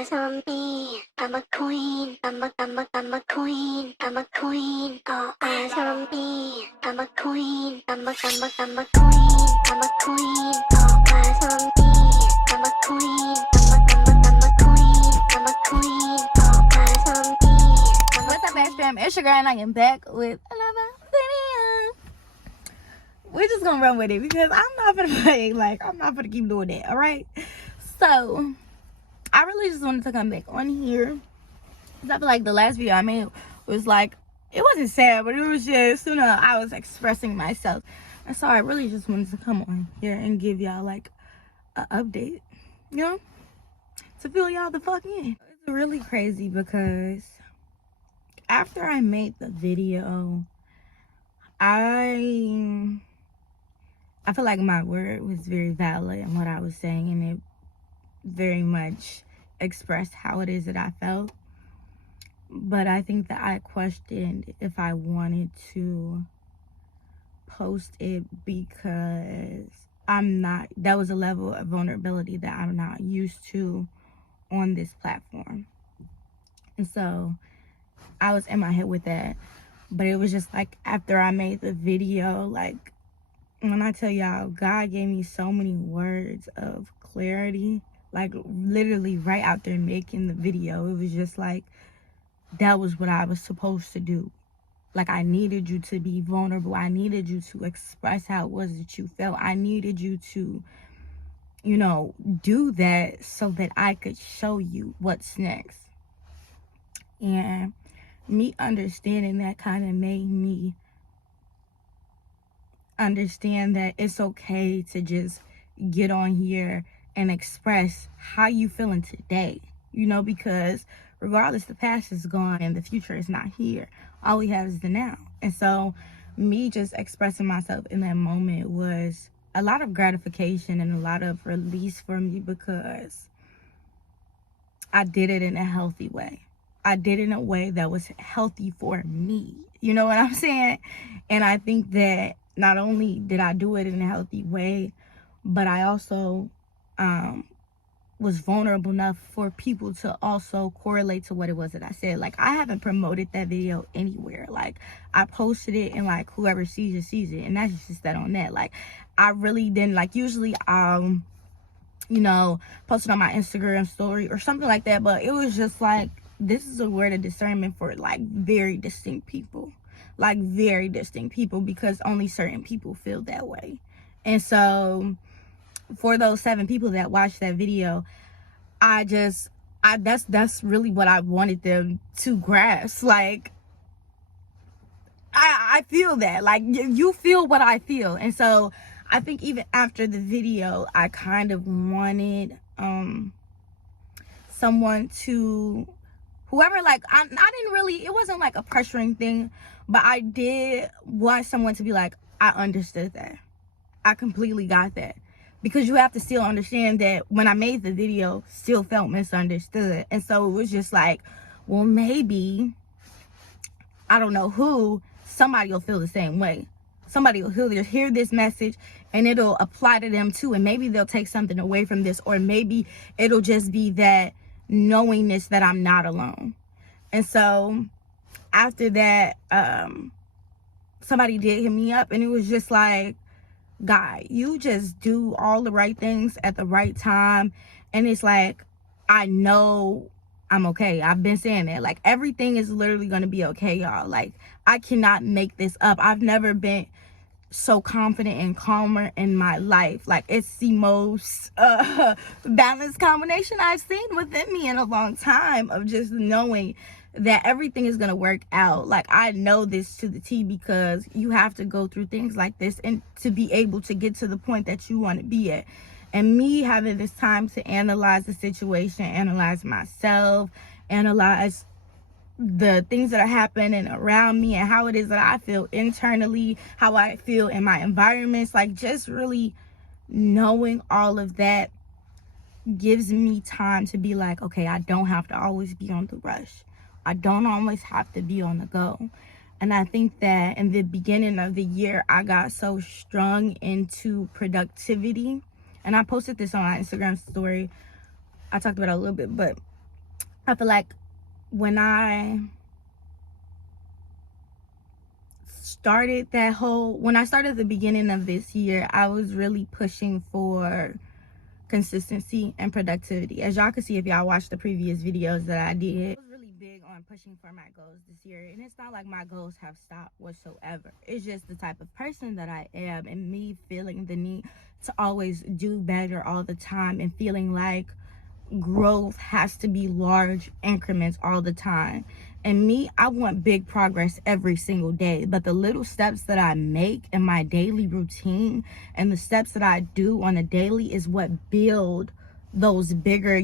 eyes on me. I'm a queen. I'm a queen. I'm a queen. All eyes on me. I'm a queen. I'm a queen. I'm a queen. All eyes on me. I'm a queen. I'm a queen. I'm a queen. All eyes on me. What's up, fam? It's your girl, and I am back with another video. We're just gonna run with it because I'm not gonna play. Like, I'm not gonna keep doing that. All right. So, I really just wanted to come back on here because I feel like the last video I made was like, it wasn't sad, but it was just, you know, I was expressing myself, and so I really just wanted to come on here and give y'all like an update, you know, to fill y'all the fuck in. It's really crazy because after I made the video, I feel like my word was very valid in what I was saying, and it very much expressed how it is that I felt. But I think that I questioned if I wanted to post it because that was a level of vulnerability that I'm not used to on this platform. And so I was in my head with that. But it was just like after I made the video, like when I tell y'all, God gave me so many words of clarity, like literally right after making the video. It was just like, that was what I was supposed to do. Like, I needed you to be vulnerable. I needed you to express how it was that you felt. I needed you to, you know, do that so that I could show you what's next. And me understanding that kind of made me understand that it's okay to just get on here and express how you feeling today, you know, because regardless, the past is gone and the future is not here. All we have is the now. And so me just expressing myself in that moment was a lot of gratification and a lot of release for me because I did it in a healthy way. I did it in a way that was healthy for me. You know what I'm saying? And I think that not only did I do it in a healthy way, but I also was vulnerable enough for people to also correlate to what it was that I said. Like, I haven't promoted that video anywhere. Like, I posted it and like whoever sees it sees it, and that's just that on that. Like, I really didn't, like, usually you know, post it on my Instagram story or something like that, but it was just like, this is a word of discernment for like very distinct people, like very distinct people, because only certain people feel that way. And so for those 7 people that watched that video, that's really what I wanted them to grasp. Like, I feel that, like, you feel what I feel. And so I think even after the video, I kind of wanted someone to, whoever, like, I didn't really, it wasn't like a pressuring thing, but I did want someone to be like, I understood that. I completely got that. Because you have to still understand that when I made the video, still felt misunderstood. And so it was just like, well, maybe, I don't know who, somebody will feel the same way. Somebody will hear this message and it'll apply to them too. And maybe they'll take something away from this, or maybe it'll just be that knowingness that I'm not alone. And so after that, somebody did hit me up, and it was just like, God, you just do all the right things at the right time. And it's like, I know I'm okay. I've been saying that. Like, everything is literally going to be okay, y'all. Like, I cannot make this up. I've never been so confident and calmer in my life. Like, it's the most balanced combination I've seen within me in a long time, of just knowing that everything is going to work out. Like, I know this to the T, because you have to go through things like this and to be able to get to the point that you want to be at. And me having this time to analyze the situation, analyze myself, analyze the things that are happening around me, and how it is that I feel internally, how I feel in my environments, like, just really knowing all of that gives me time to be like, okay, I don't have to always be on the rush. I don't always have to be on the go. And I think that in the beginning of the year, I got so strung into productivity. And I posted this on my Instagram story. I talked about it a little bit, but I feel like when I started at the beginning of this year, I was really pushing for consistency and productivity. As y'all can see if y'all watched the previous videos that I did, I was really big on pushing for my goals this year, and it's not like my goals have stopped whatsoever. It's just the type of person that I am, and me feeling the need to always do better all the time, and feeling like growth has to be large increments all the time. And me, I want big progress every single day, but the little steps that I make in my daily routine and the steps that I do on a daily is what build those bigger,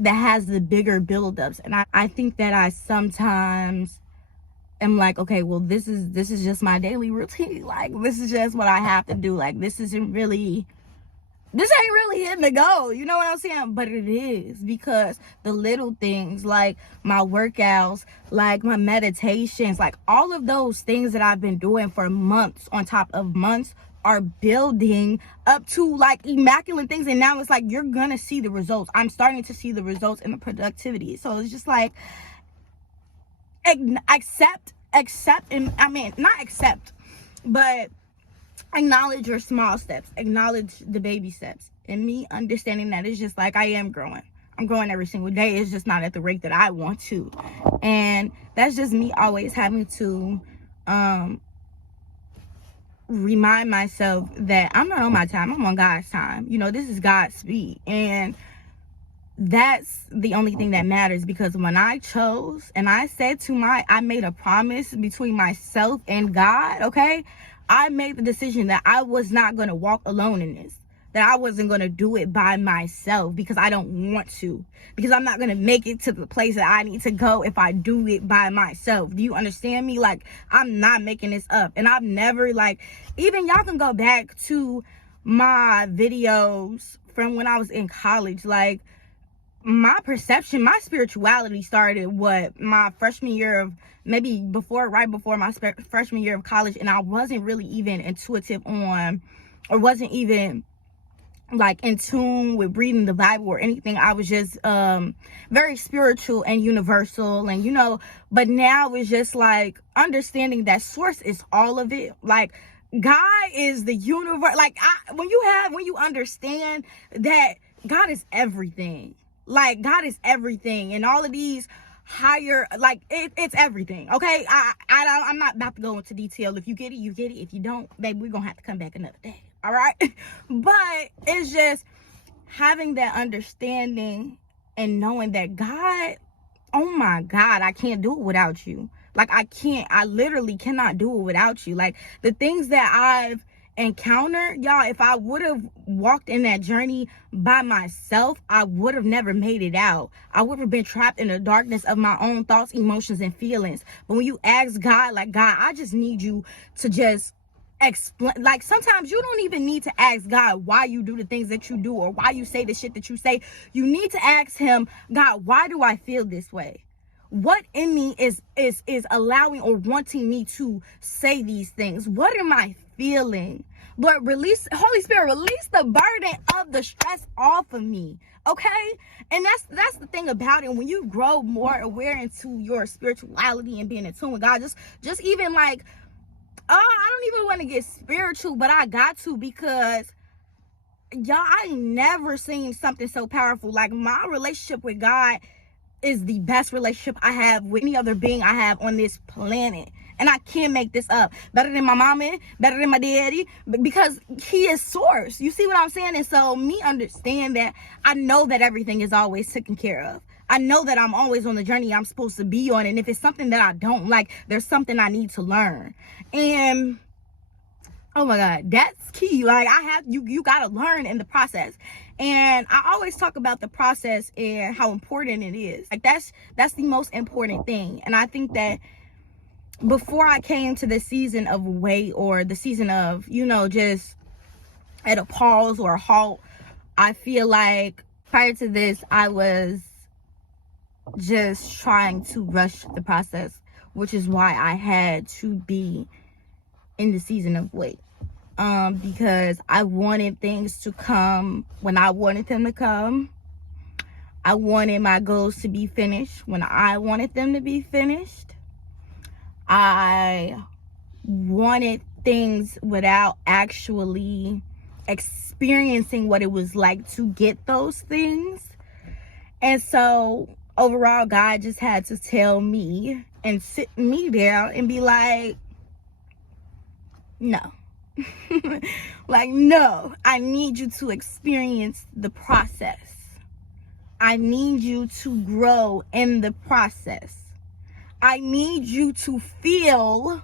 that has the bigger buildups. And I think that I sometimes am like, okay, well, this is just my daily routine. Like, this is just what I have to do. Like, this ain't really hitting the goal, you know what I'm saying? But it is, because the little things, like my workouts, like my meditations, like all of those things that I've been doing for months on top of months are building up to like immaculate things. And now it's like, you're gonna see the results. I'm starting to see the results in the productivity. So it's just like, accept, and I mean, not accept, but acknowledge your small steps, acknowledge the baby steps. And me understanding that it's just like, I am growing. I'm growing every single day. It's just not at the rate that I want to. And that's just me always having to remind myself that I'm not on my time. I'm on God's time. This is Godspeed. And that's the only thing that matters, because when I chose and I said I made a promise between myself and God, okay? I made the decision that I was not going to walk alone in this, that I wasn't going to do it by myself, because I don't want to, because I'm not going to make it to the place that I need to go if I do it by myself. Do you understand me? Like, I'm not making this up. And I've never, like, even y'all can go back to my videos from when I was in college. Like, my perception, my spirituality started my freshman year of, right before my freshman year of college. And I wasn't really even intuitive on, or wasn't even like in tune with reading the Bible or anything. I was just very spiritual and universal, and but now it's just like understanding that source is all of it. Like, God is the universe. Like, when you understand that God is everything. Like, God is everything, and all of these higher, like, it's everything, okay? I'm not about to go into detail. If you get it, you get it. If you don't, baby, we're gonna have to come back another day, all right? But it's just having that understanding and knowing that God, oh my God, I can't do it without you. Like, I literally cannot do it without you. Like, the things that I've encountered, y'all, if I would have walked in that journey by myself, I would have never made it out. I would have been trapped in the darkness of my own thoughts, emotions, and feelings. But when you ask God, like, God, I just need you to just explain. Like, sometimes you don't even need to ask God why you do the things that you do, or why you say the shit that you say. You need to ask him, God, why do I feel this way? What in me is allowing or wanting me to say these things? What am I feeling? Lord, Holy Spirit, release the burden of the stress off of me, okay? And that's the thing about it. When you grow more aware into your spirituality and being in tune with God, just even like, I don't even want to get spiritual, but I got to, because y'all, I ain't never seen something so powerful. Like, my relationship with God is the best relationship I have with any other being I have on this planet. And I can't make this up. Better than my mama, better than my daddy, because he is source. You see what I'm saying? And so me understand that, I know that everything is always taken care of. I know that I'm always on the journey I'm supposed to be on. And if it's something that I don't like, there's something I need to learn. And oh my God, that's key. Like, you gotta learn in the process. And I always talk about the process and how important it is. Like, that's the most important thing. And I think that before I came to the season of weight, or the season of, just at a pause or a halt, I feel like prior to this, I was just trying to rush the process, which is why I had to be in the season of weight. Because I wanted things to come when I wanted them to come. I wanted my goals to be finished when I wanted them to be finished. I wanted things without actually experiencing what it was like to get those things. And so overall, God just had to tell me and sit me down and be like, no. Like, no, I need you to experience the process. I need you to grow in the process. I need you to feel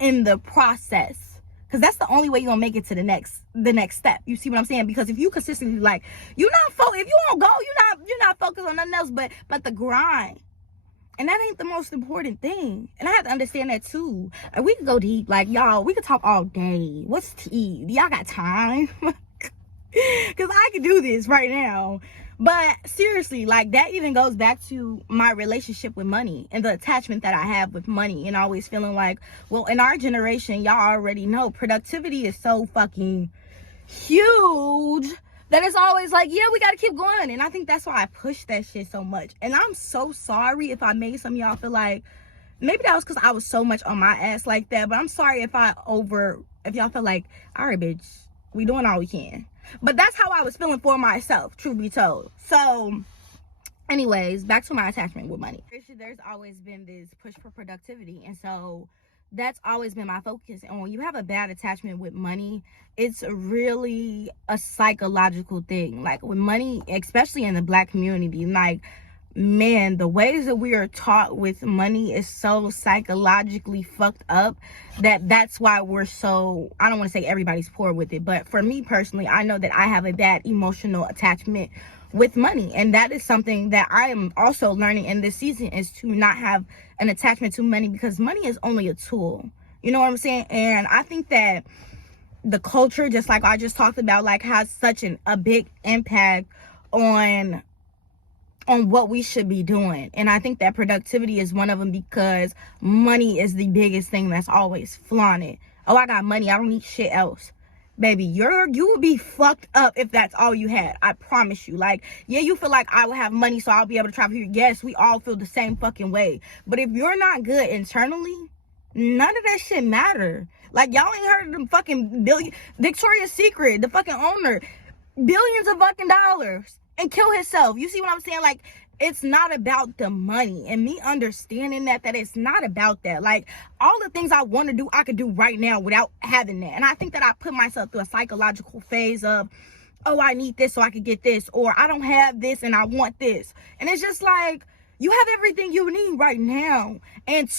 in the process, because that's the only way you're gonna make it to the next step. You see what I'm saying? Because if you consistently, like, if you won't go, you're not focused on nothing else but the grind. And that ain't the most important thing. And I have to understand that too. Like, we could go deep. Like, y'all, we could talk all day. What's tea? Do y'all got time? Because I could do this right now. But seriously, like, that even goes back to my relationship with money and the attachment that I have with money, and always feeling like, well, in our generation, y'all already know productivity is so fucking huge that it's always like, yeah, we gotta keep going. And I think that's why I push that shit so much. And I'm so sorry if I made some of y'all feel like, maybe that was because I was so much on my ass like that, but I'm sorry if y'all feel like, all right, bitch, we doing all we can. But that's how I was feeling for myself, truth be told. So anyways, back to my attachment with money. There's always been this push for productivity, and so that's always been my focus. And when you have a bad attachment with money, it's really a psychological thing. Like, with money, especially in the Black community, like, man, the ways that we are taught with money is so psychologically fucked up that's why we're so, I don't want to say everybody's poor with it, but for me personally, I know that I have a bad emotional attachment with money. And that is something that I am also learning in this season, is to not have an attachment to money, because money is only a tool. You know what I'm saying? And I think that the culture, just like I just talked about, like, has such a big impact on what we should be doing. And I think that productivity is one of them, because money is the biggest thing that's always flaunted. Oh, I got money, I don't need shit else. Baby, you would be fucked up if that's all you had. I promise you. Like, yeah, you feel like I will have money so I'll be able to travel here. Yes, we all feel the same fucking way. But if you're not good internally, none of that shit matter. Like, y'all ain't heard of them fucking Victoria's Secret, the fucking owner, billions of fucking dollars, and kill himself. You see what I'm saying? Like, it's not about the money, and me understanding that it's not about that. Like, all the things I want to do, I could do right now without having that. And I think that I put myself through a psychological phase of, oh, I need this so I could get this, or I don't have this and I want this. And it's just like, you have everything you need right now. And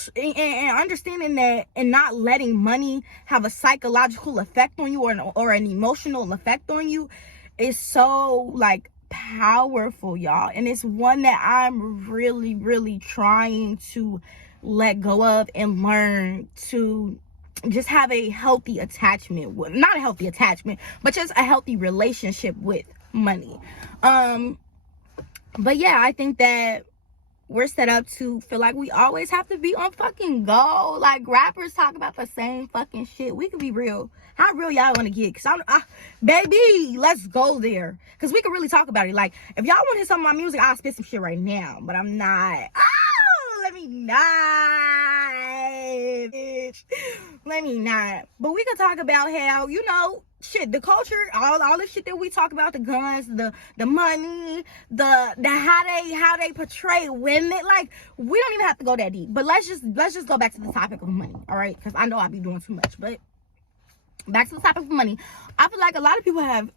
understanding that, and not letting money have a psychological effect on you, or an emotional effect on you, is so, like, powerful, y'all. And it's one that I'm really, really trying to let go of and learn to just have a healthy attachment with, not a healthy attachment, but just a healthy relationship with money. But yeah, I think that we're set up to feel like we always have to be on fucking go. Like, rappers talk about the same fucking shit. We can be real. How real y'all want to get? Because baby, let's go there. Because we can really talk about it. Like, if y'all want to hear some of my music, I'll spit some shit right now. But I'm not. Oh, let me not. Bitch. Let me not. But we can talk about how, you know, shit, the culture, all the shit that we talk about, the guns, the money, the how they portray women. Like, we don't even have to go that deep. But let's just go back to the topic of money, all right? Because I know I be doing too much. But back to the topic of money. I feel like a lot of people have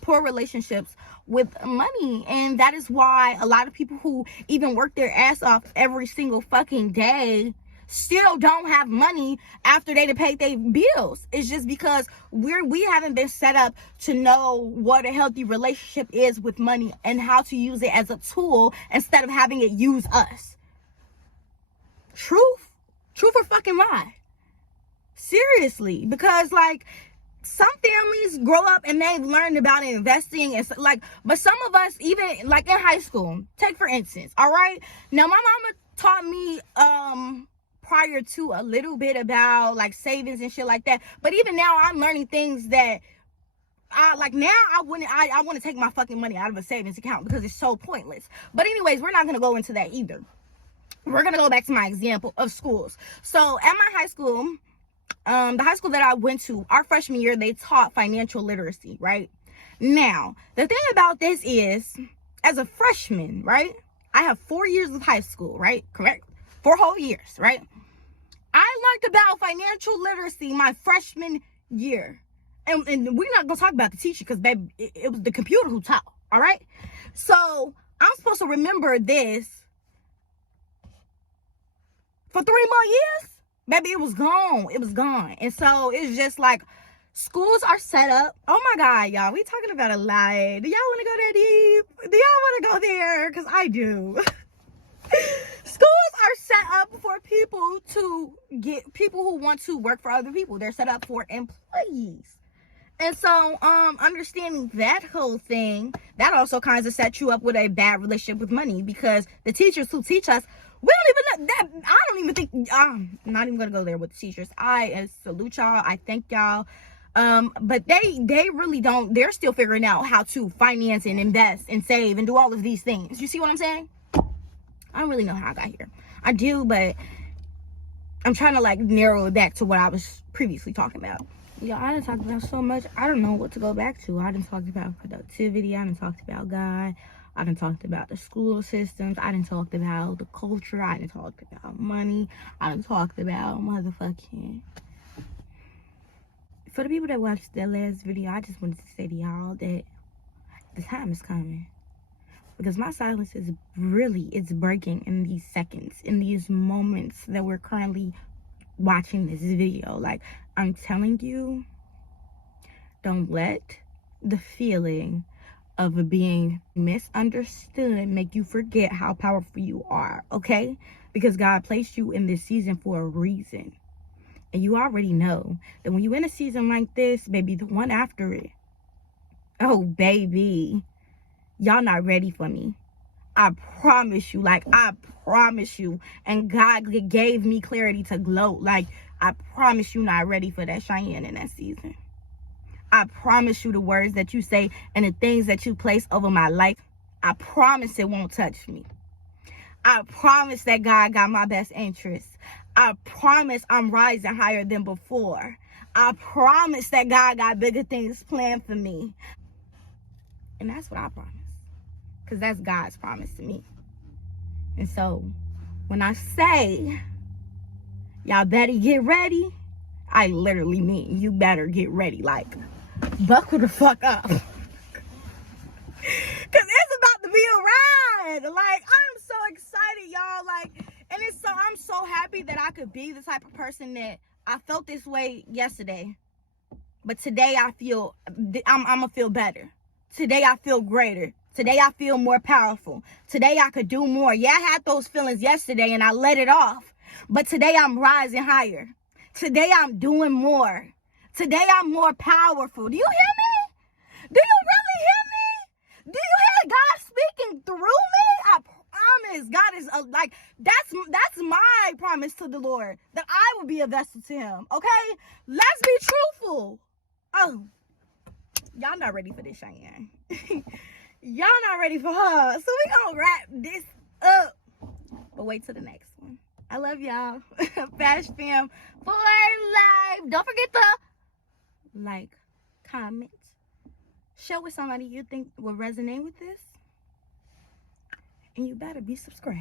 poor relationships with money, and that is why a lot of people who even work their ass off every single fucking day still don't have money after they paid their bills. It's just because we haven't been set up to know what a healthy relationship is with money, and how to use it as a tool instead of having it use us. Truth or fucking lie. Seriously, because, like, some families grow up and they've learned about investing, and like, but some of us, even like in high school, take for instance, all right, now my mama taught me prior to a little bit about like savings and shit like that, but even now I'm learning things that now I want to take my fucking money out of a savings account because it's so pointless. But anyways, we're not going to go into that either. We're going to go back to my example of schools. So at my high school, the high school that I went to, our freshman year, they taught financial literacy, right? Now, the thing about this is, as a freshman, right, I have 4 years of high school, right? Correct? 4 whole years, right? I learned about financial literacy my freshman year. And we're not going to talk about the teacher because, baby, it was the computer who taught, all right? So I'm supposed to remember this for 3 more years? Baby, it was gone. It was gone. And so it's just like schools are set up. Oh, my God, y'all. We talking about a lie. Do y'all want to go that deep? Do y'all want to go there? Because I do. Schools are set up for people who want to work for other people. They're set up for employees. And so, understanding that whole thing, that also kind of sets you up with a bad relationship with money, because the teachers who teach us, we don't even know that. I don't even think, I'm not even going to go there with the teachers. I salute y'all. I thank y'all. But they really don't, they're still figuring out how to finance and invest and save and do all of these things. You see what I'm saying? I don't really know how I got here. I do, but I'm trying to like narrow it back to what I was previously talking about. Yeah, I done talked about so much. I don't know what to go back to. I done talked about productivity. I done talked about God. I done talked about the school systems. I done talked about the culture. I done talked about money. I done talked about motherfucking... For the people that watched that last video, I just wanted to say to y'all that the time is coming. Because my silence is it's breaking in these seconds, in these moments that we're currently watching this video. Like, I'm telling you, don't let the feeling of being misunderstood make you forget how powerful you are, okay? Because God placed you in this season for a reason. And you already know that when you're in a season like this, baby, the one after it, oh, baby, y'all not ready for me. I promise you, like, I promise you. And God gave me clarity to gloat. Like, I promise you not ready for that Cheyanne in that season. I promise you the words that you say and the things that you place over my life, I promise it won't touch me. I promise that God got my best interests. I promise I'm rising higher than before. I promise that God got bigger things planned for me. And that's what I promise. Because that's God's promise to me. And so, when I say, y'all better get ready, I literally mean you better get ready. Like, buckle the fuck up. Because it's about to be a ride. Like, I'm so excited, y'all. Like, and I'm so happy that I could be the type of person that I felt this way yesterday. But today I feel, I'm going to feel better. Today I feel greater. Today I feel more powerful. Today I could do more. Yeah, I had those feelings yesterday and I let it off. But today I'm rising higher. Today I'm doing more. Today I'm more powerful. Do you hear me? Do you really hear me? Do you hear God speaking through me? I promise. God is like, that's my promise to the Lord, that I will be a vessel to him. Okay? Let's be truthful. Oh, y'all not ready for this, Cheyanne. Y'all not ready for her. So we gonna wrap this up. But wait till the next one. I love y'all. Fash Fam for life. Don't forget to like, comment, share with somebody you think will resonate with this. And you better be subscribed.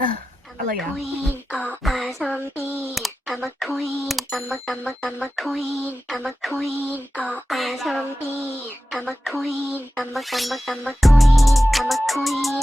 I love y'all. Queen, all eyes on me. I'm a queen. I'm a queen. I'm a queen. All eyes on me. I'm a queen. I'm a queen. I'm a queen.